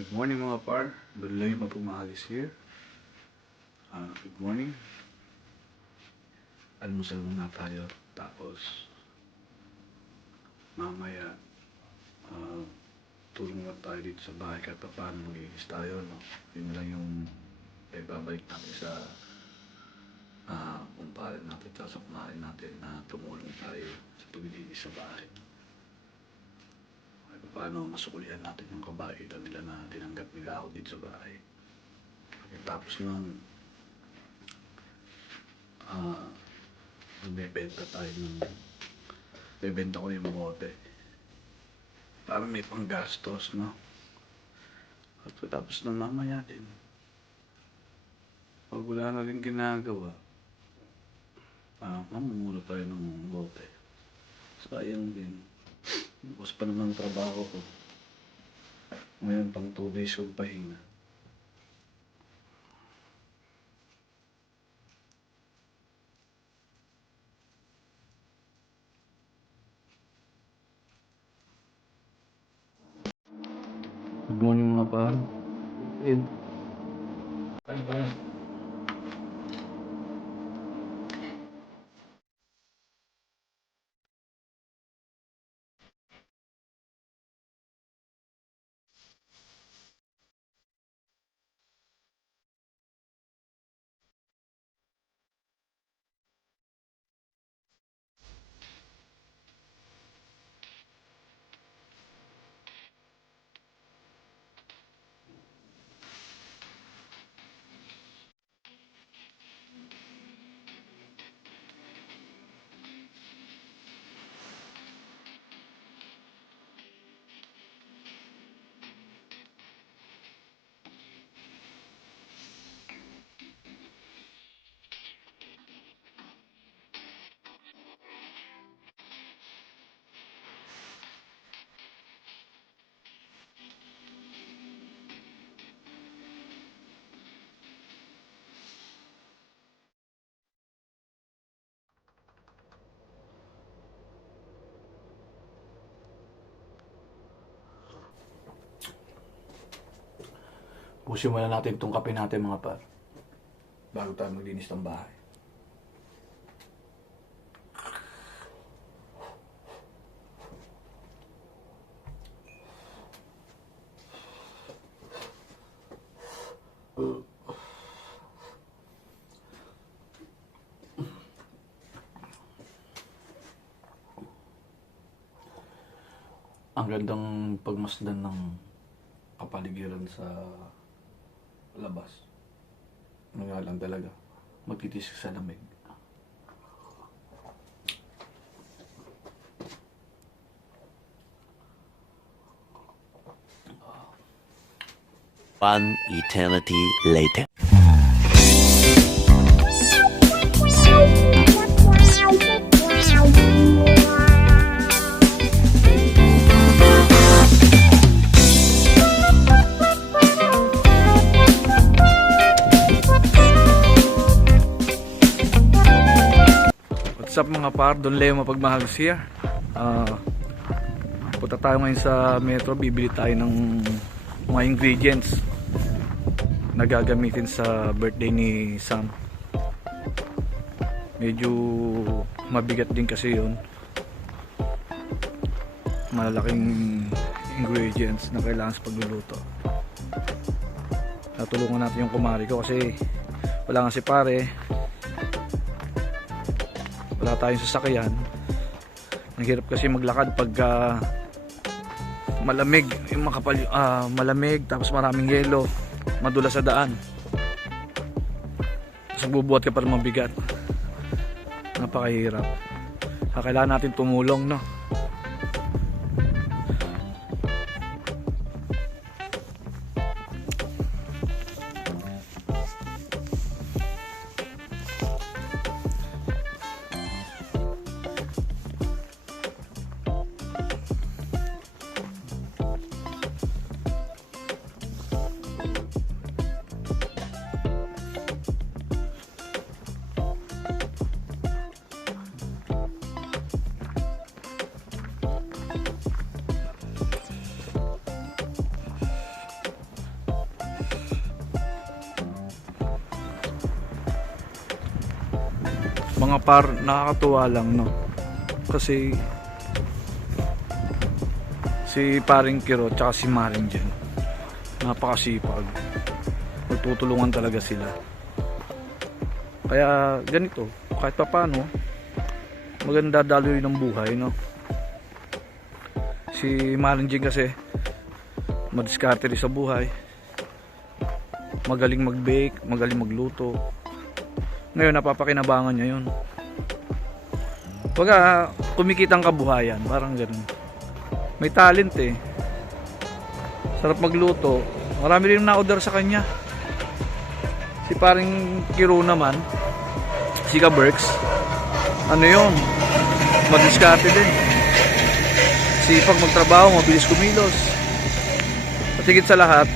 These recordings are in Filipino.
Good morning mga par. Dulay mapumahalis here. Good morning. Almusal muna tayo. Tapos mamaya tulong na tayo dito sa bahay kahit pa paano mag-iis tayo. No? Yun lang yung babalik natin sa kumpalan natin, sa kumpalan natin na tumulong tayo sa paglilinis sa bahay. Paano masukulian natin yung kabaitan nila na tinanggap nila ako dito sa bahay. Tapos nun, bebenta ko yung bote. Para may panggastos, no? At tapos nun mamaya din, pag wala na rin ginagawa, mamumula tayo ng bote. Sayang din. Bukos pa naman ang trabaho ko. Ngayon pang 2 days kong pahinga. Good morning mga pahal. Ano ba? Pusin muna natin itong kape natin mga par. Bago tayo maglinis ng bahay. Ang gandang pagmasdan ng kapaligiran sa labas. Ano nga lang talaga, magtitis sa lamig. One eternity later. What's up mga par, Don Leo mapagmahal siya. Punta tayo ngayon sa Metro, bibili tayo ng mga ingredients na gagamitin sa birthday ni Sam. Medyo mabigat din kasi yun. Malalaking ingredients na kailangan sa pagluluto. Natulungan natin yung kumari ko kasi wala nga si pare. Wala tayong sasakyan. Ang hirap kasi maglakad pagka malamig, yung malamig tapos maraming yelo, madulas sa daan. Tapos bubuhat ka para mabigat. Napakahirap. Kailangan natin tumulong, no? Mga par, nakakatuwa lang, no? Kasi si paring Kiro tsaka si Maring Jen, napakasipag, magtutulungan talaga sila. Kaya ganito, kahit pa paano, maganda daloy ng buhay, no? Si Maring Jen kasi madiskarte rin sa buhay, magaling mag-bake, magaling magluto. Ngayon napapakinabangan niya yun. Pagka kumikitang kabuhayan, parang ganun. May talent eh, sarap magluto. Marami rin na-order sa kanya. Si paring Kiro naman, si Ka-Berks, ano yun, madiskarte din, sipag magtrabaho, mabilis kumilos. At higit sa lahat,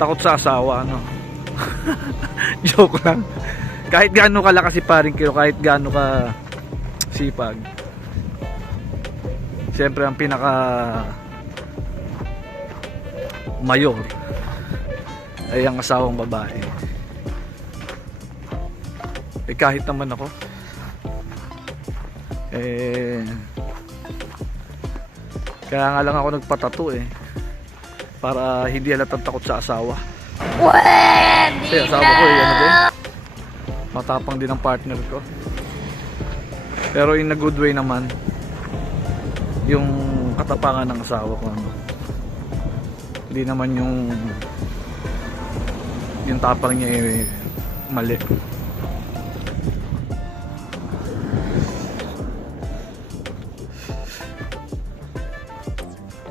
takot sa asawa, ano. Joke lang. Kahit gaano kalakas si paring Kiro, kahit gaano ka sipag, siyempre ang pinaka mayor ay ang asawang babae. Eh kahit naman ako, kaya nga lang ako nagpatato para hindi halatang takot sa asawa. Kasi asawa ko ano din, matapang din ang partner ko. Pero in a good way naman, yung katapangan ng asawa ko, ano. Hindi naman yung tapang niya mali.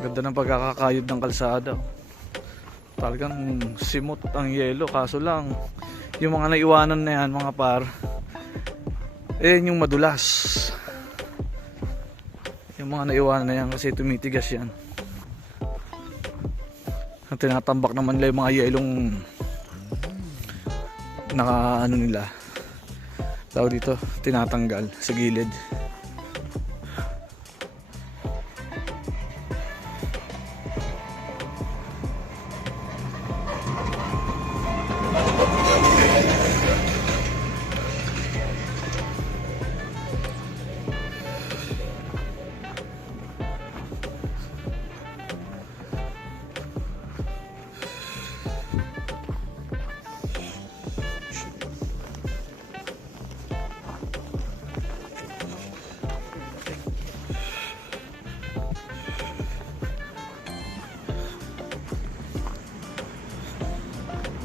Ganda ng pagkakakayod ng kalsada. Talagang simot ang yelo, kaso lang yung mga naiwanan na yan, mga par, yung madulas. Yung mga naiwanan na yan kasi tumitigas yan. At tinatambak naman nila yung mga yelong naka ano nila, tawag dito, tinatanggal sa gilid.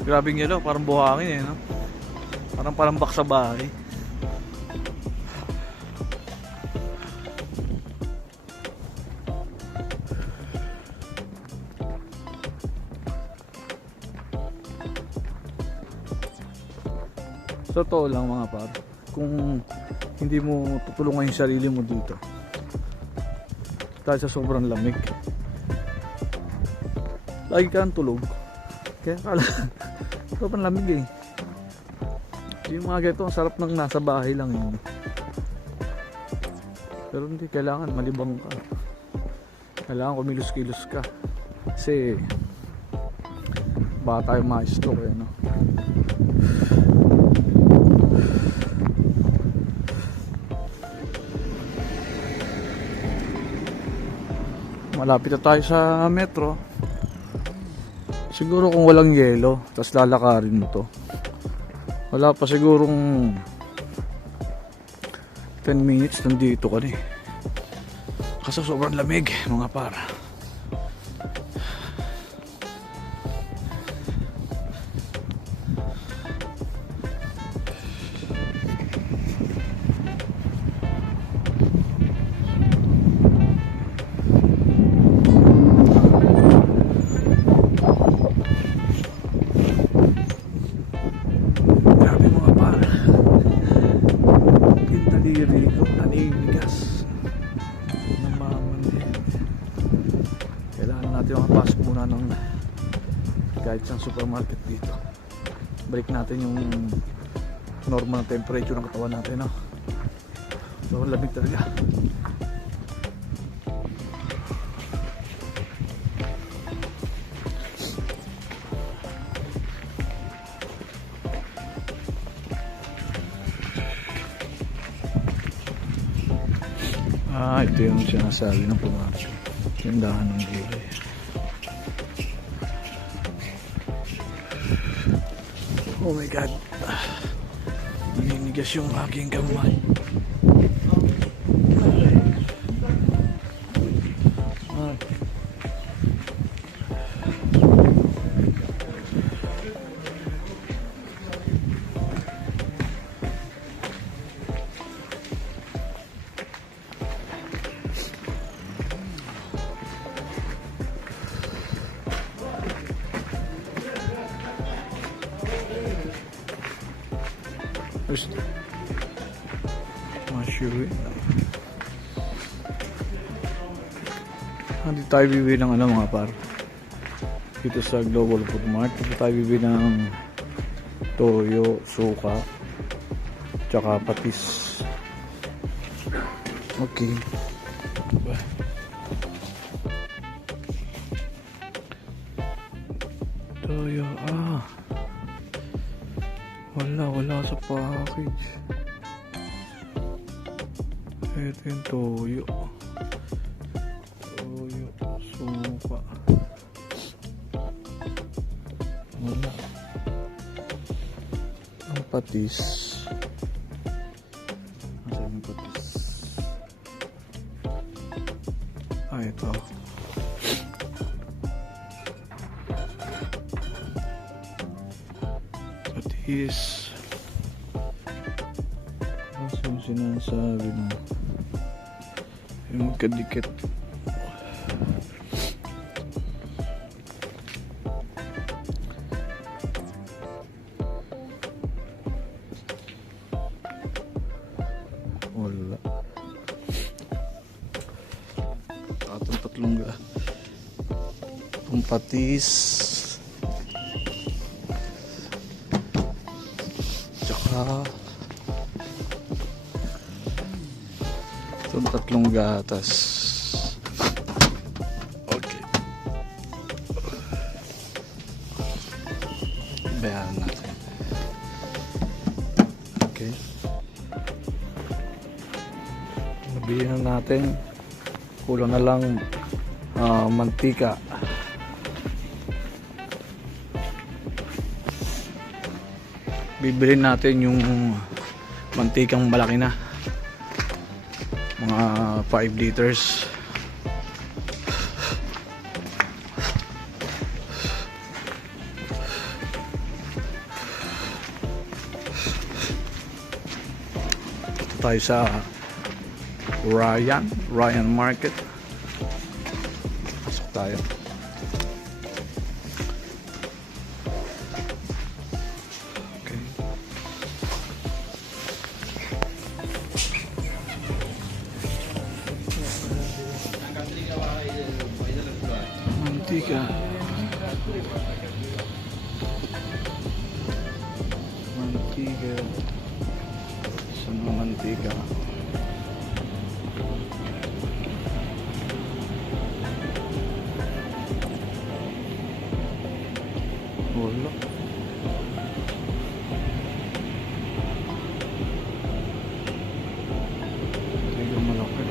Grabing yelo, parang buhangin no? Parang palambak sa bahay. Sa totoo lang mga par, kung hindi mo tutulungan yung sarili mo dito dahil sa sobrang lamig, lagi kang tulog. Kaya kala sobrang lamig yung mga ganito, ang sarap ng nasa bahay lang yun. Pero hindi, kailangan malibang ka, kailangan kumilos-kilos ka kasi baka tayo ma-stroke no? Malapit na tayo sa metro. Siguro kung walang yelo, tapos lalakarin mo to, wala pa sigurong 10 minutes nandito ka na kasi sobrang lamig mga para. Kahit sa supermarket dito, balik natin yung normal na temperature ng katawan natin, no? So lamig talaga. Ito yung sinasabi ng pumarto. Tindahan ng gulay. Oh my God. Naninigas yung aking kamay. Ay. First, masuri. Dito tayo bibili ng ano mga par. Dito sa Global Food Mart. Dito tayo bibili ng toyo, suka, tsaka patis. Okay. Toyo, wala sa package. Ito yung toyo, suka. Wala. Ang patis. Asan yung patis? Ito. Patis. Yung sinasabi mo yung magkadikit. Wala. Atong tatlong patis tsaka itong tatlong gatas. Okay. Bayaran natin. Okay. Nabihan natin. Kulang na lang mantika. Bibili natin yung mantikang malaki na. Mga 5 liters. Ito tayo sa Ryan Market. Pasok tayo. Okay. Mantika. Saan ang mantika? Wala. Tiga malaki.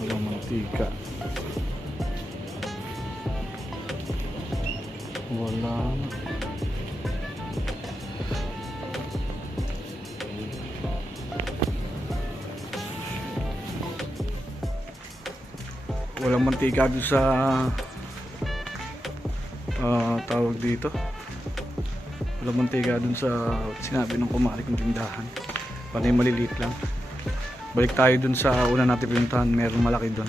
Walang mantika. Wala. Walang mantika doon sa tawag dito. Walang mantika doon sa sinabi ng kumari kong tindahan. Panay maliliit lang. Balik tayo dun sa una natin pinuntahan, meron malaki dun.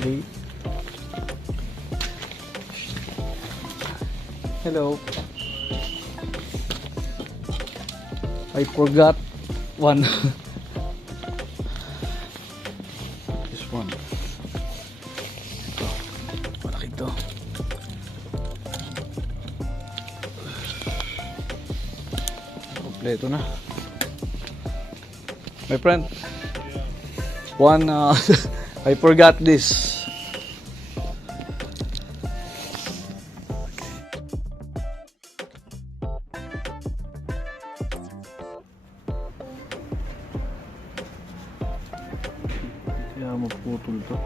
Okay. Hello. I forgot one. This one. Ito. Malaki ito. Ito na. My friend. One, I forgot this. Kaya maputol to.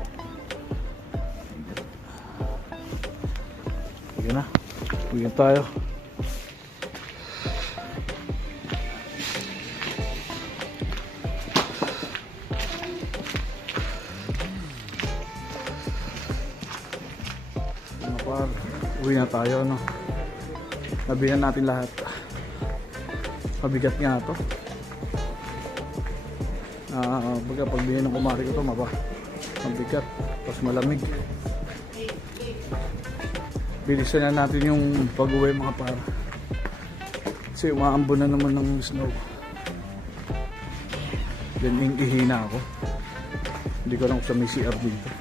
Sige na. Uwi tayo. Uwi na tayo, no? Nabihan natin lahat. Mabigat nga to. Baga pagbihan ng kumari ko to, mabigat. Tapos malamig. Bilisan na natin yung pag-uwi mga par. Kasi umaambon na naman ng snow. Then ihina ako. Hindi ko lang sa may CR dito.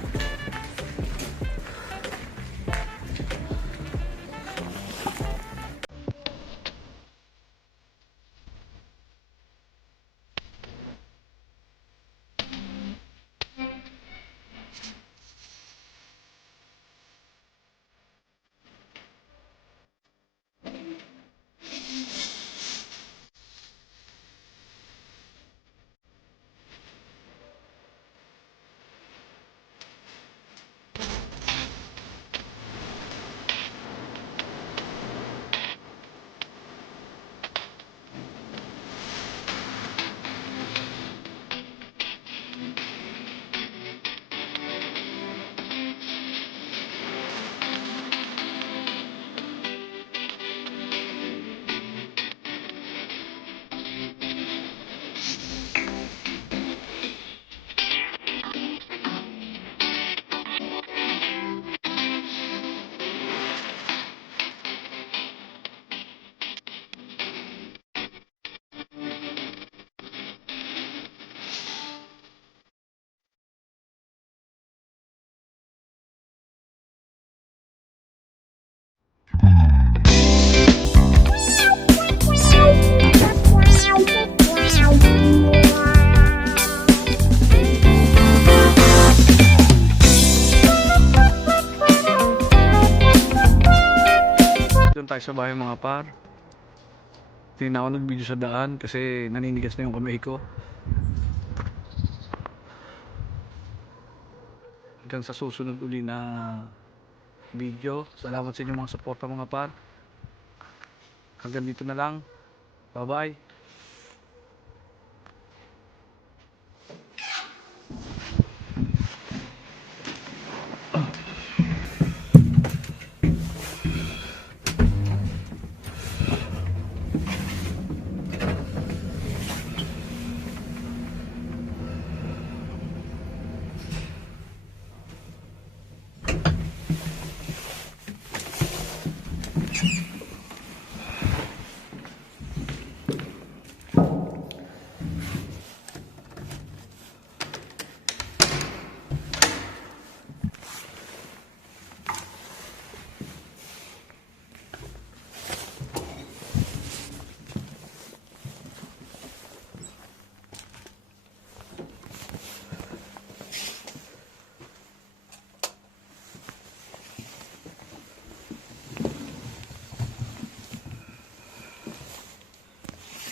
Doon tayo sa bahay mga par. Hindi na ako nag-video sa daan kasi naninigas na yung kamay ko. Hanggang sa susunod uli na video. Salamat sa inyong mga suporta mga par. Hanggang dito na lang. Bye bye.